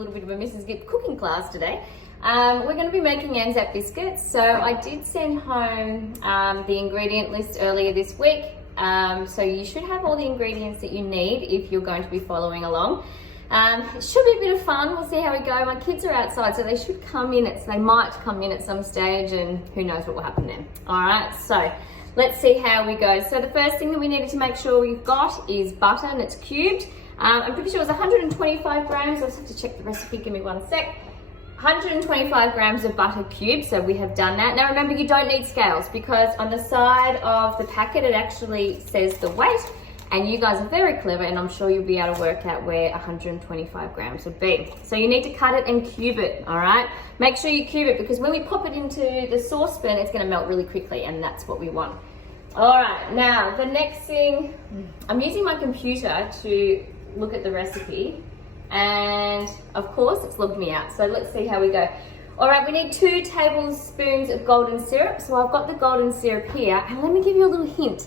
little bit of a Mrs Gipp cooking class today. We're going to be making ANZAC biscuits. So I did send home the ingredient list earlier this week. So you should have all the ingredients that you need if you're going to be following along. It should be a bit of fun. We'll see how we go. My kids are outside, so they should come in. They might come in at some stage, and who knows what will happen then. All right, so let's see how we go. So the first thing that we needed to make sure we've got is butter, and it's cubed. I'm pretty sure it was 125 grams. I'll just have to check the recipe. Give me one sec. 125 grams of butter cubed, so we have done that. Now remember, you don't need scales because on the side of the packet it actually says the weight, and you guys are very clever and I'm sure you'll be able to work out where 125 grams would be. So you need to cut it and cube it, all right? Make sure you cube it because when we pop it into the saucepan, it's gonna melt really quickly, and that's what we want. All right, now the next thing, I'm using my computer to look at the recipe, and of course it's logged me out, so let's see how we go. All right, we need 2 tablespoons of golden syrup. So I've got the golden syrup here, and let me give you a little hint.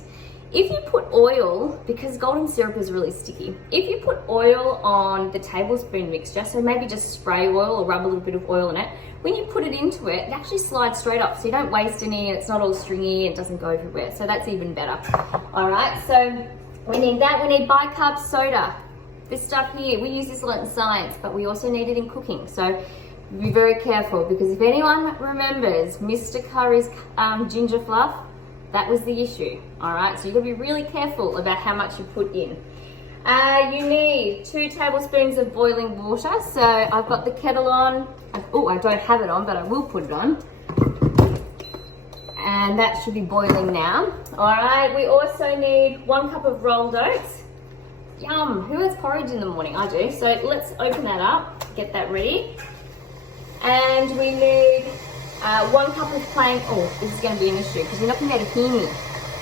If you put oil, because golden syrup is really sticky, if you put oil on the tablespoon mixture, so maybe just spray oil or rub a little bit of oil in it, when you put it into it, it actually slides straight up, so you don't waste any, and it's not all stringy, and it doesn't go everywhere, so that's even better. All right, so we need that. We need bicarb soda. This stuff here, we use this a lot in science, but we also need it in cooking, so be very careful, because if anyone remembers Mr Curry's ginger fluff, that was the issue. All right, so you've got to be really careful about how much you put in. You need 2 tablespoons of boiling water. So I've got the kettle on. Oh, I don't have it on, but I will put it on. And that should be boiling now. All right, we also need 1 cup of rolled oats. Yum, who has porridge in the morning? I do. So let's open that up, get that ready. And we need 1 cup of plain, oh, this is going to be an issue because you're not going to be able to hear me.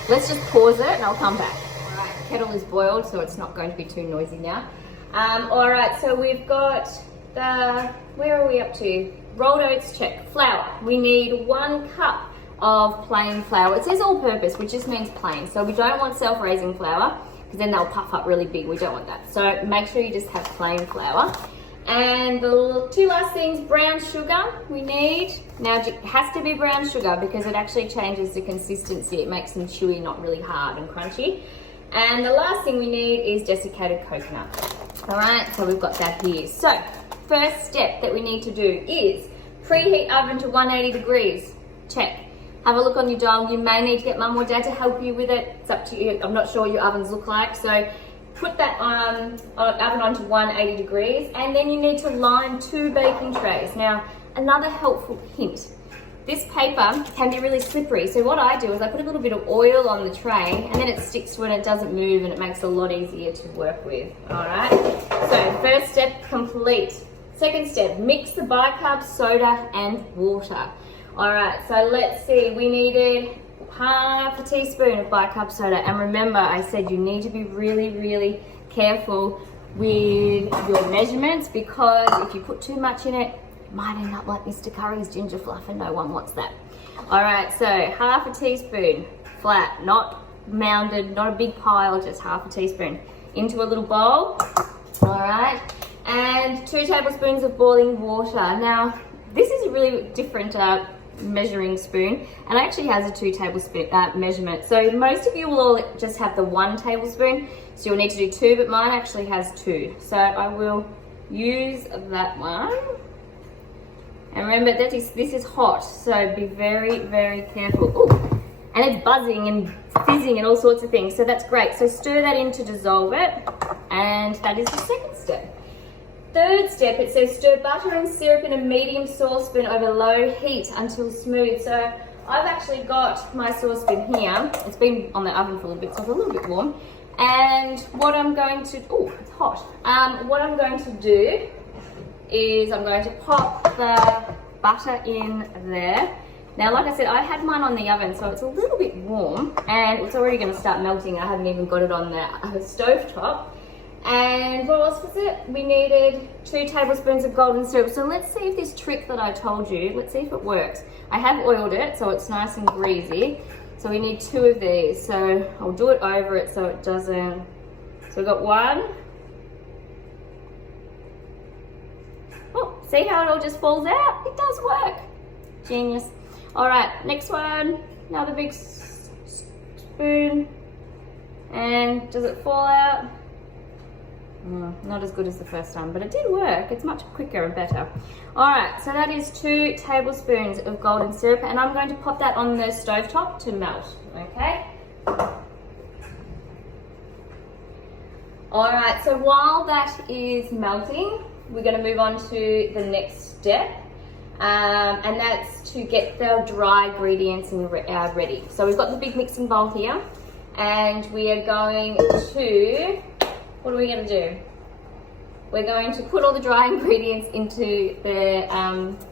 Let's just pause it and I'll come back. All right, kettle is boiled, so it's not going to be too noisy now. All right, so we've got the, where are we up to? Rolled oats, check. Flour, we need 1 cup of plain flour. It says all purpose, which just means plain. So we don't want self-raising flour because then they'll puff up really big. We don't want that. So make sure you just have plain flour. And the 2 last things, brown sugar we need. Now it has to be brown sugar because it actually changes the consistency. It makes them chewy, not really hard and crunchy. And the last thing we need is desiccated coconut. All right, so we've got that here. So first step that we need to do is preheat oven to 180 degrees. Check. Have a look on your dial. You may need to get mum or dad to help you with it. It's up to you. I'm not sure what your ovens look like. So put that oven onto 180 degrees, and then you need to line 2 baking trays. Now, another helpful hint. This paper can be really slippery, so what I do is I put a little bit of oil on the tray, and then it sticks when it doesn't move, and it makes it a lot easier to work with. All right, so first step complete. Second step, mix the bicarb soda and water. All right, so let's see, we needed half a teaspoon of bicarb soda, and remember I said you need to be really careful with your measurements because if you put too much in it, it might end up like Mr Curry's ginger fluff, and no one wants that. All right, so half a teaspoon flat, not mounded, not a big pile, just half a teaspoon into a little bowl. All right, and 2 tablespoons of boiling water. Now this is a really different measuring spoon, and it actually has a 2 tablespoon measurement. So most of you will all just have the 1 tablespoon, so you'll need to do 2, but mine actually has 2. So I will use that one. And remember that this is hot, so be very careful. Ooh, and it's buzzing and fizzing and all sorts of things, so that's great. So stir that in to dissolve it, and that is the second step. Third step, it says stir butter and syrup in a medium saucepan over low heat until smooth. So I've actually got my saucepan here. It's been on the oven for a little bit, so it's a little bit warm. And what I'm going to, oh, it's hot. What I'm going to do is I'm going to pop the butter in there. Now, like I said, I had mine on the oven, so it's a little bit warm, and it's already going to start melting. I haven't even got it on the stove top. And what else was it? We needed 2 tablespoons of golden syrup. So let's see if this trick that I told you, let's see if it works. I have oiled it, so it's nice and greasy. So we need 2 of these. So I'll do it over it so it doesn't. So we've got 1, See how it all just falls out? It does work. Genius. All right, next one. Another big spoon. And does it fall out? Not as good as the first time, but it did work. It's much quicker and better. All right, so that is 2 tablespoons of golden syrup, and I'm going to pop that on the stovetop to melt, okay? All right, so while that is melting, we're going to move on to the next step, and that's to get the dry ingredients ready. So we've got the big mixing bowl here, and we are going to, what are we going to do? We're going to put all the dry ingredients into the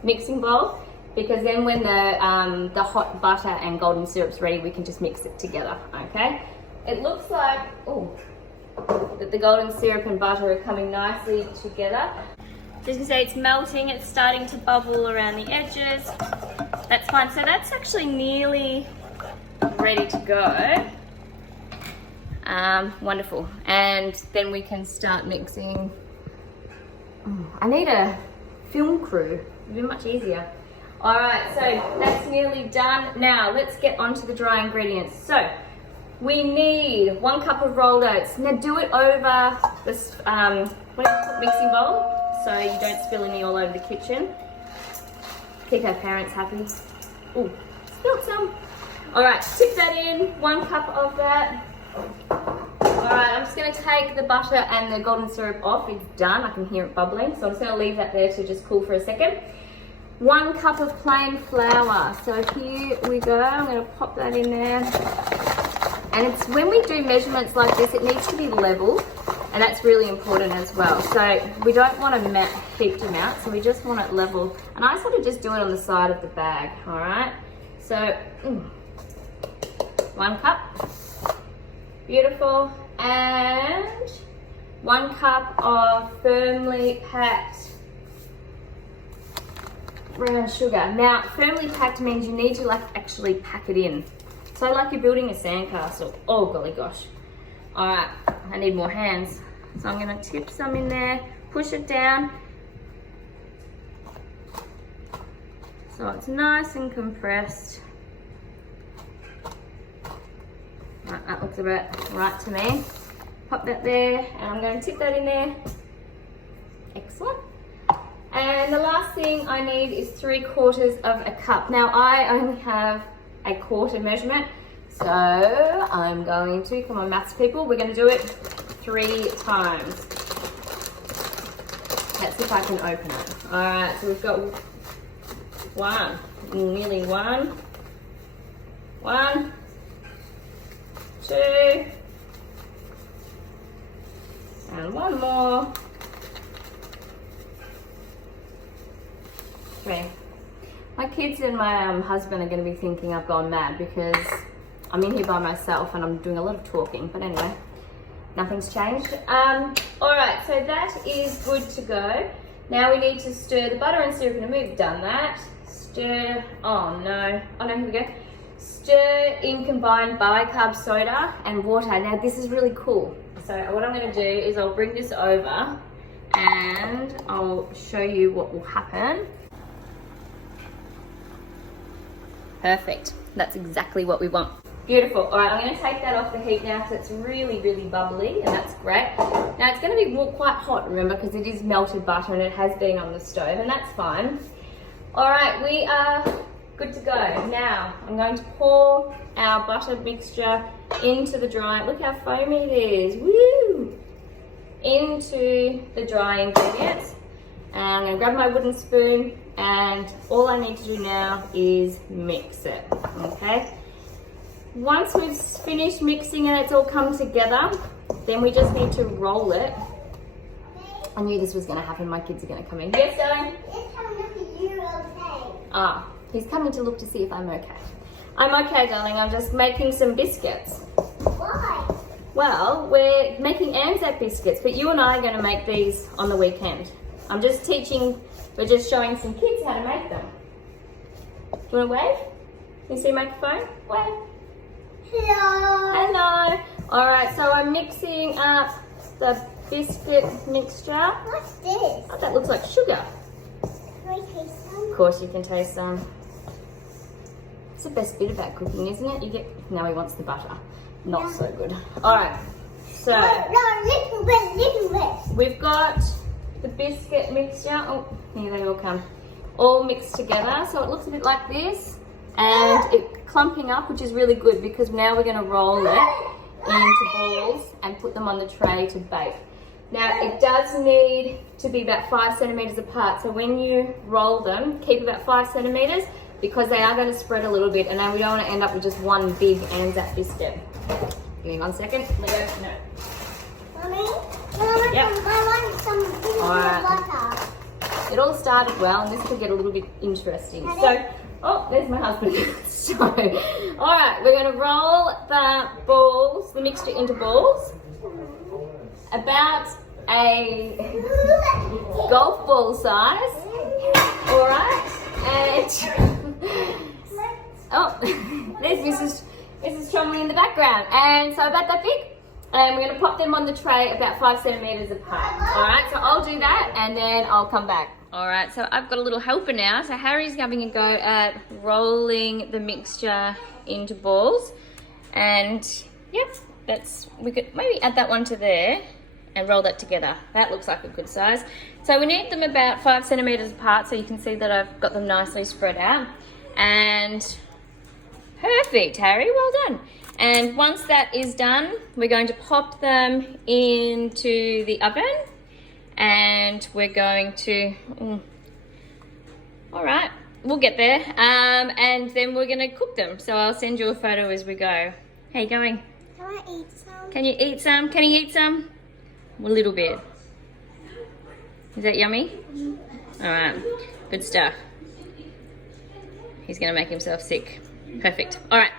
mixing bowl, because then when the hot butter and golden syrup's ready, we can just mix it together, okay? It looks like, that the golden syrup and butter are coming nicely together. As you can see, it's melting, it's starting to bubble around the edges. That's fine. So that's actually nearly ready to go. Wonderful. And then we can start mixing. I need a film crew. It'd be much easier. All right, so that's nearly done. Now let's get onto the dry ingredients. So we need 1 cup of rolled oats. Now do it over this mixing bowl so you don't spill any all over the kitchen. Keep our parents happy. Ooh, spilled some. All right, tip that in, 1 cup of that. All right, I'm just gonna take the butter and the golden syrup off. It's done, I can hear it bubbling. So I'm just gonna leave that there to just cool for a second. 1 cup of plain flour. So here we go, I'm gonna pop that in there. And it's when we do measurements like this, it needs to be level, and that's really important as well. So we don't want a heaped amount, so we just want it level. And I sort of just do it on the side of the bag, all right? So 1 cup, beautiful. And 1 cup of firmly packed brown sugar. Now, firmly packed means you need to actually pack it in. So like you're building a sandcastle. Oh golly gosh. All right, I need more hands. So I'm gonna tip some in there, push it down. So it's nice and compressed. Right, that looks about right to me. Pop that there, and I'm going to tip that in there. Excellent. And the last thing I need is 3/4 of a cup. Now I only have a quarter measurement, so I'm going to, come on maths people, we're going to do it 3 times. That's if I can open it. All right, so we've got 1, nearly 1, 1, 2, and 1 more, 3. My kids and my husband are going to be thinking I've gone mad because I'm in here by myself and I'm doing a lot of talking, but anyway, nothing's changed. All right, so that is good to go. Now we need to stir the butter and syrup, and we've done that. Stir, oh no, here we go. Stir in combined bicarb soda and water. Now this is really cool. So what I'm going to do is I'll bring this over and I'll show you what will happen. Perfect. That's exactly what we want. Beautiful. All right, I'm going to take that off the heat now because it's really, really bubbly, and that's great. Now it's going to be quite hot, remember, because it is melted butter and it has been on the stove, and that's fine. All right, we are good to go. Now I'm going to pour our butter mixture into the dry, look how foamy it is, woo! Into the dry ingredients. And I'm going to grab my wooden spoon, and all I need to do now is mix it, okay? Once we've finished mixing and it's all come together, then we just need to roll it. I knew this was going to happen, my kids are going to come in. Yes, darling? Ah, he's coming to look to see if I'm okay. I'm okay, darling, I'm just making some biscuits. Why? Well, we're making ANZAC biscuits, but you and I are going to make these on the weekend. I'm just teaching, we're just showing some kids how to make them. Do you want to wave? Can you see my microphone? Wave. Hello. Hello. All right, so I'm mixing up the biscuit mixture. What's this? Oh, that looks like sugar. Can I taste Of some? course you can taste some. It's the best bit about cooking, isn't it? You get, now he wants the butter. Not Yeah. so good. All right, so No, little bit. we've got the biscuit mixture. Oh, here they all come. All mixed together, so it looks a bit like this. And it clumping up, which is really good because now we're gonna roll it into balls and put them on the tray to bake. Now it does need to be about 5 centimeters apart. So when you roll them, keep about 5 centimeters because they are going to spread a little bit, and then we don't want to end up with just one big ANZAC biscuit. Give me 1 second. Leo, no. Mommy, Yep. I want some Alright. butter. It all started well, and this could get a little bit interesting. So, oh, there's my husband. So, all right, we're going to roll the balls, the mixture into balls, about a golf ball size. All right, and oh, there's Mrs. Chomley in the background, and so about that big. And we're going to pop them on the tray about 5 centimeters apart. All right, so I'll do that and then I'll come back. All right, so I've got a little helper now. So Harry's having a go at rolling the mixture into balls. And yep, we could maybe add that one to there and roll that together. That looks like a good size. So we need them about 5 centimeters apart so you can see that I've got them nicely spread out. And perfect, Harry, well done. And once that is done, we're going to pop them into the oven and we're going to, all right, we'll get there. And then we're gonna cook them. So I'll send you a photo as we go. How you going? Can I eat some? Can you eat some? Can you eat some? A little bit. Is that yummy? All right, good stuff. He's gonna make himself sick. Perfect, all right.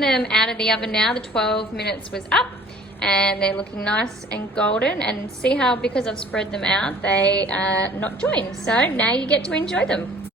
Them out of the oven now. The 12 minutes was up and they're looking nice and golden, and see how because I've spread them out they are not joined, so now you get to enjoy them.